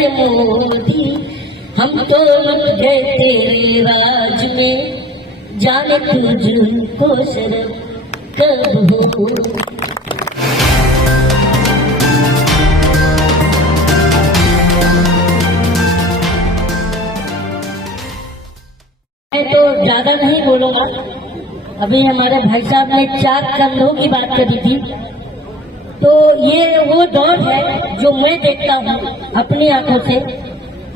नरेंद्र मोदी, हम तो लुट गए तेरे राज में, जाने तुझको शर्म कब हो। मैं तो ज्यादा नहीं बोलूंगा। अभी हमारे भाई साहब ने 4 कंधों की बात करी थी, तो ये वो दौर है जो मैं देखता हूँ अपनी आंखों से।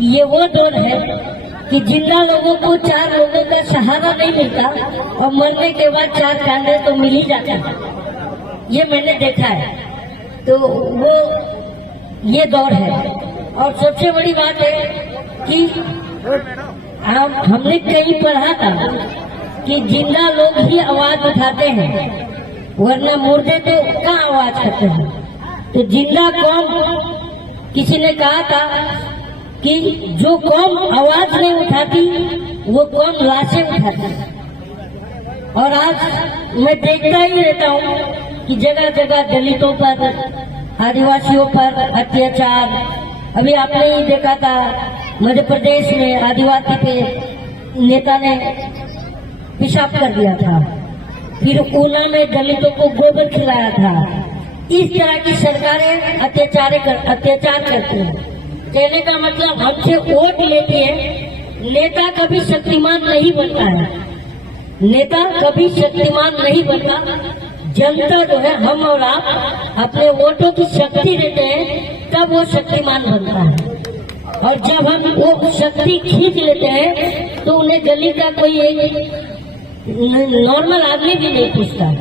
ये वो दौर है कि जिंदा लोगों को 4 लोगों का सहारा नहीं मिलता और मरने के बाद 4 कंधे तो मिल ही जाते हैं। ये मैंने देखा है। तो वो ये दौर है। और सबसे बड़ी बात है कि हमने कहीं पढ़ा था कि जिंदा लोग ही आवाज उठाते हैं, वरना मुर्दे तो कहाँ आवाज करते हैं। तो जिंदा कौम, किसी ने कहा था कि जो कौम आवाज नहीं उठाती वो कौम लाशें उठाती। और आज मैं देखता ही रहता हूँ कि जगह जगह दलितों पर, आदिवासियों पर अत्याचार। अभी आपने ही देखा था मध्य प्रदेश में आदिवासी पे नेता ने पेशाब कर दिया था, फिर ऊना में दलितों को गोबर खिलाया था। इस तरह की सरकारें अत्याचार करती हैं। कहने का मतलब हमसे वोट लेती है। नेता कभी शक्तिमान नहीं बनता है, नेता कभी शक्तिमान नहीं बनता। जनता जो है, हम और आप अपने वोटों की शक्ति देते हैं, तब वो शक्तिमान बनता है। और जब हम वो शक्ति खींच लेते हैं तो उन्हें गली का कोई एक नॉर्मल आदमी भी नहीं पूछता।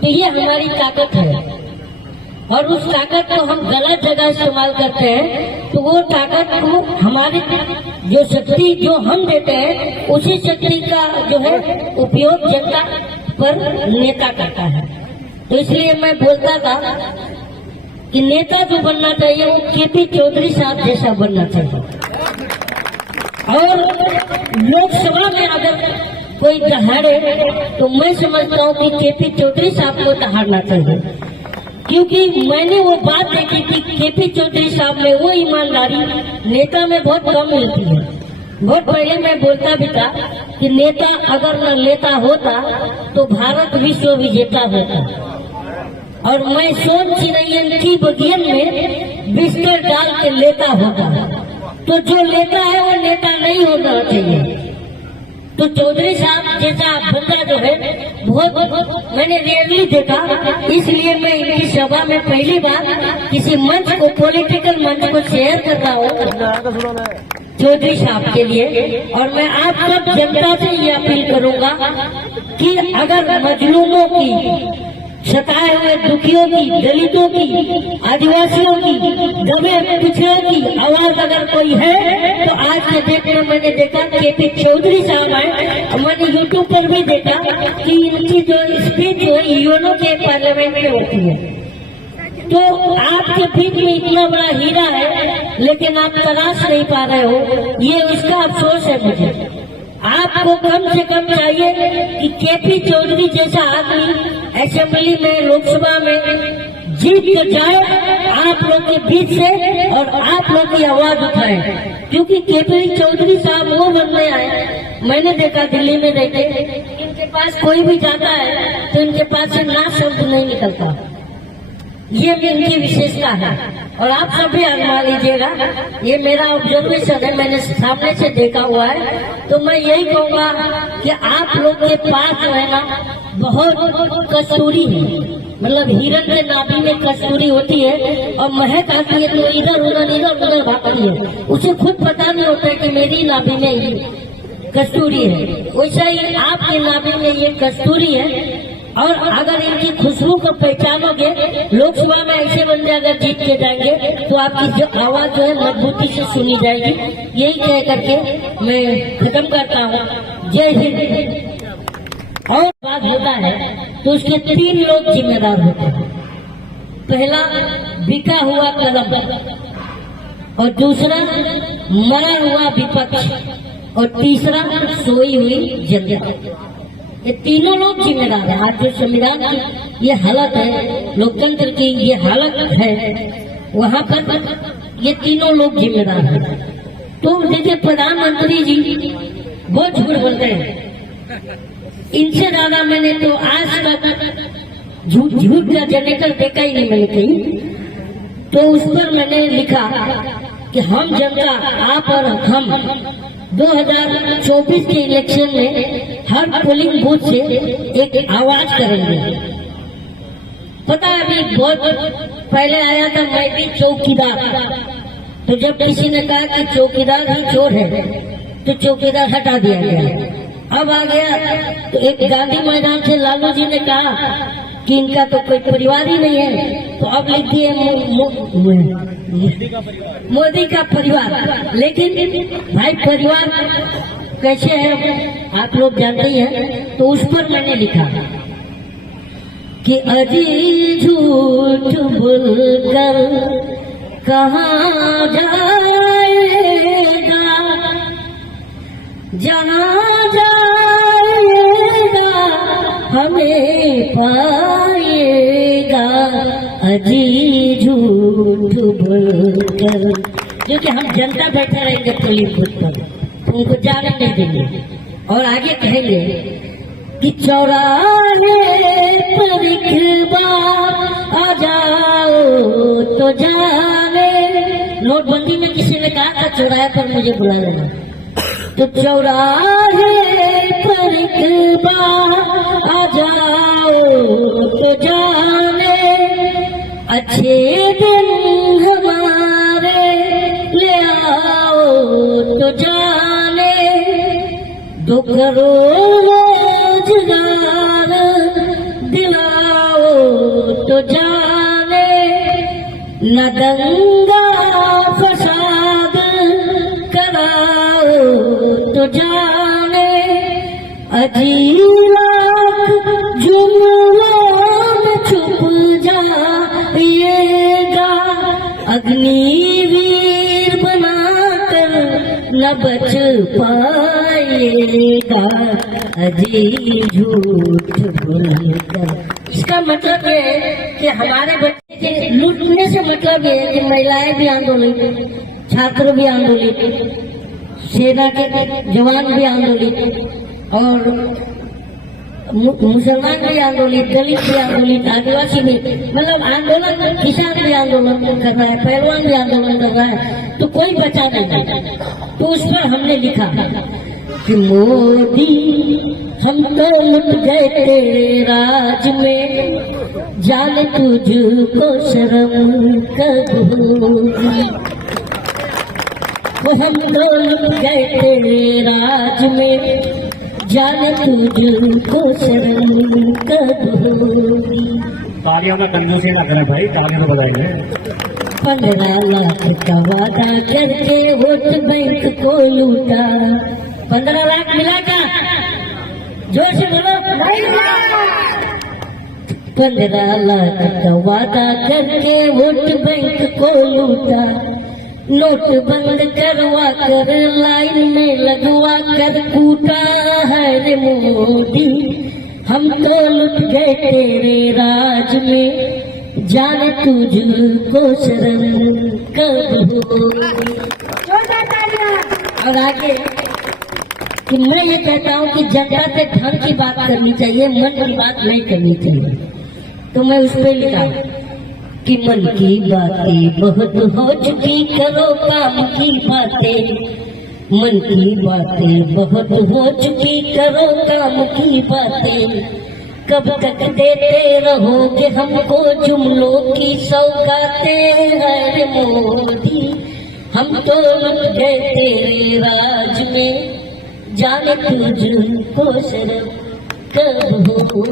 तो ये हमारी ताकत है। और उस ताकत को हम गलत जगह इस्तेमाल करते हैं, तो वो ताकत को हमारी जो शक्ति जो हम देते हैं, उसी शक्ति का जो है उपयोग जनता पर नेता करता है। तो इसलिए मैं बोलता था कि नेता जो बनना चाहिए वो केपी चौधरी साहब जैसा बनना चाहिए। और लोकसभा में अगर कोई दहाड़े तो मैं समझता हूँ कि केपी चौधरी साहब को दहाड़ना चाहिए। क्योंकि मैंने वो बात देखी कि केपी चौधरी साहब में वो ईमानदारी नेता में बहुत कम मिलती है। बहुत पहले मैं बोलता भी था कि नेता अगर न लेता होता तो भारत विश्व विजेता होता। और मैं सोन चिरैयन की बगियन में बिस्तर डाल के लेता होता। तो जो लेता है वो नेता नहीं होना चाहिए। तो चौधरी साहब जैसा बंदा जो है बहुत मैंने रेयरली देखा, इसलिए मैं इनकी सभा में पहली बार किसी मंच को, पॉलिटिकल मंच को शेयर कर रहा हूँ चौधरी साहब के लिए। और मैं आप सब जनता से ये अपील करूंगा कि अगर मजलूमों की, सताए हुए दुखियों की, दलितों की, आदिवासियों की, दबे पिछड़ों की आवाज अगर कोई है तो आज के डेट में मैंने देखा केपी चौधरी साहब आए। मैंने यूट्यूब पर भी देखा कि इनकी जो स्पीच जो है यूनो के पार्लियामेंट में होती है। तो आपके बीच में इतना बड़ा हीरा है, लेकिन आप तलाश नहीं पा रहे हो। ये उसका अफसोस है मुझे। आपको कम से कम चाहिए कि केपी चौधरी जैसा आदमी असेंबली में, लोकसभा में जीत तो जाए आप लोग के बीच से और आप लोग की आवाज उठाए। क्योंकि केपी चौधरी साहब वो बनने आए। मैंने देखा दिल्ली में रहते, इनके पास कोई भी जाता है तो इनके पास से ना शब्द नहीं निकलता। ये भी इनकी विशेषता है। और आप सब भी आजमा लीजिएगा, ये मेरा ऑब्जर्वेशन है, मैंने सामने से देखा हुआ है। तो मैं यही कहूँगा कि आप लोग के पास जो है ना बहुत कस्तूरी है, मतलब हिरण के नाभि में कस्तूरी होती है और महक आती है तो इधर उधर भागती है। उसे खुद पता नहीं होता है कि मेरी नाभि में ये कस्तूरी है। वैसा ही आपके नाभि में ये कस्तूरी है। और अगर इनकी खुशबू को पहचानोगे, लोकसभा में ऐसे बंदे अगर जीत के जाएंगे तो आपकी जो आवाज जो है मजबूती से सुनी जाएगी। यही कह करके मैं खत्म करता हूँ। जय हिंद। और बात होता है तो उसके 3 लोग जिम्मेदार होते हैं। पहला बिका हुआ कलम, और दूसरा मरा हुआ विपक्ष, और तीसरा सोई हुई जनता। ये तीनों लोग जिम्मेदार है। आज जो संविधान की ये हालत है, लोकतंत्र की ये हालत है, वहाँ पर ये तीनों लोग जिम्मेदार हैं। तो देखिए प्रधानमंत्री जी बहुत झूठ बोलते हैं, इनसे ज्यादा मैंने तो आज तक झूठ का जनरेटर देखा ही नहीं मैंने कहीं। तो उस पर मैंने लिखा कि हम जनता, आप और हम 2024 के इलेक्शन में हर पोलिंग बूथ से एक आवाज करेंगे। पता है अभी बहुत पहले आया था मैं भी चौकीदार, तो जब किसी ने कहा कि चौकीदार ही चोर है तो चौकीदार हटा दिया गया। अब आ गया तो एक गांधी मैदान से लालू जी ने कहा कि इनका तो कोई परिवार ही नहीं है, तो अब लिख दिए मोदी का परिवार। लेकिन भाई परिवार कैसे है आप लोग जानते ही हैं। तो उस पर मैंने लिखा कि अजी झूठ बोलकर कहाँ जाएगा, जहाँ जाएगा हमें पाएगा, अजी झूठ बोलकर। जो कि हम जनता बैठे रहेंगे पोलिंग बूथ पर, तो उनको जाने नहीं देंगे। और आगे कहेंगे कि चौराहे पर एक बार आ जाओ तो जाने। नोटबंदी में किसी ने कहा था चौराहे पर मुझे बुला लेना, तो चौराहे पर एक बार आ जाओ तो जाने, अच्छे दिन हमारे ले आओ तो जाने, 2 करोड़ रोजगार दिलाओ तो जाने, न दंगा फसाद कराओ तो जाने, अजी लाख जुमलों में छुप जाइएगा, अग्निवीर बनाकर न बच पाएगा, अजी झूठ बोलकर। इसका मतलब है कि हमारे बच्चे के लूटने से मतलब है कि महिलाएं भी आंदोलित, छात्र भी आंदोलित, सेना के जवान भी आंदोलित, और मुसलमान भी आंदोलित, दलित भी आंदोलित, आदिवासी भी, मतलब आंदोलन, किसान भी आंदोलन कर रहा है, पहलवान भी आंदोलन कर रहा है, तो कोई बचा नहीं। तो उस पर हमने लिखा कि मोदी हम तो लुट गए तेरे राज में, जाने तुझको शर्म कब होगी, हम तो लुट गए तेरे राज में, जाने तुझको शर्म कब होगी। तालियों में कंजूसी ना करें भाई, तालियां तो बजाएंगे। 15 लाख का वादा करके वोट बैंक को लूटा, 15 लाख मिला क्या? जोर से बोलो। 15 लाख का वादा करके वोट बैंक को लूटा, नोट बंद करवा कर लाइन में लगवा कर कूटा है रे मोदी, हम तो लुट गए तेरे राज में, जाने तुझको शर्म कब होगी। और आगे कि मैं ये कहता हूँ कि जनता से ढंग की बात करनी चाहिए, मन की बात नहीं करनी चाहिए। तो मैं उस पर लिखा कि मन की बातें बहुत हो चुकी, करो काम की बातें, मन की बातें बहुत हो चुकी, करो काम की बातें, कब तक देते रहोगे हमको जुमलों की सौगातें, है मोदी हम तो लुट गए तेरे राज में, जाने तुझको शर्म कब हो।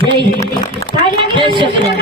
जय हिंद, जय श्री राम।